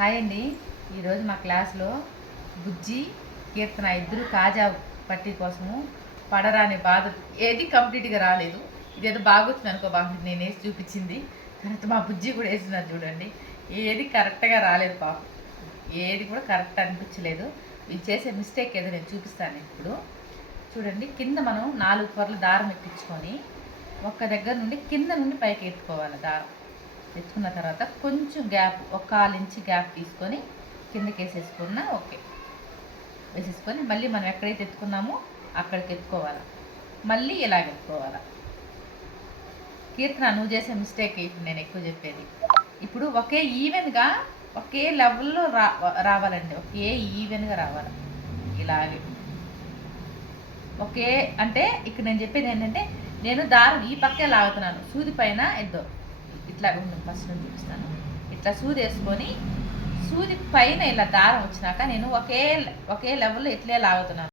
Hi అండి. ఈరోజు మా క్లాస్లో బుజ్జి కీర్తన ఇద్దరు కాజా పట్టీ కోసము పడరాని బాధ ఏది కంప్లీట్గా రాలేదు. ఇదేదో బాగొచ్చింది అనుకో, బాగా నేను వేసి చూపించింది. తర్వాత మా బుజ్జి కూడా వేసినారు చూడండి. ఏది కరెక్ట్గా రాలేదు పాపం, ఏది కూడా కరెక్ట్ అనిపించలేదు. వీళ్ళు చేసే మిస్టేక్ ఏదో నేను చూపిస్తాను ఇప్పుడు. చూడండి, కింద మనం 4 పొరలు దారం ఎక్కించుకొని ఒక్క దగ్గర నుండి కింద నుండి పైకి ఎత్తుకోవాలి. దారం ఎత్తుకున్న తర్వాత కొంచెం గ్యాప్, ఒక 1/4 ఇంచు గ్యాప్ తీసుకొని కిందకి వేసేసుకున్నా ఓకే. వేసేసుకొని మళ్ళీ మనం ఎక్కడైతే ఎత్తుకున్నామో అక్కడికి ఎత్తుకోవాలి. మళ్ళీ ఇలాగ ఎత్తుకోవాలి. కీర్తన, నువ్వు చేసే మిస్టేక్ ఇప్పుడు నేను ఎక్కువ చెప్పేది. ఇప్పుడు ఒకే ఈవెన్గా ఒకే లెవెల్లో రావాలండి. ఒకే ఈవెన్గా రావాలి. ఇలాగే ఒకే అంటే ఇక్కడ నేను చెప్పేది ఏంటంటే, నేను దారం ఈ పక్కే లాగుతున్నాను, సూది పైన ఎద్దో ఇట్లా ఫస్ట్ నుంచి చూపిస్తాను. ఇట్లా సూది వేసుకొని సూది పైన ఇలా దారం వచ్చినాక నేను ఒకే లెవెల్లో ఇట్లే లాగుతున్నాను.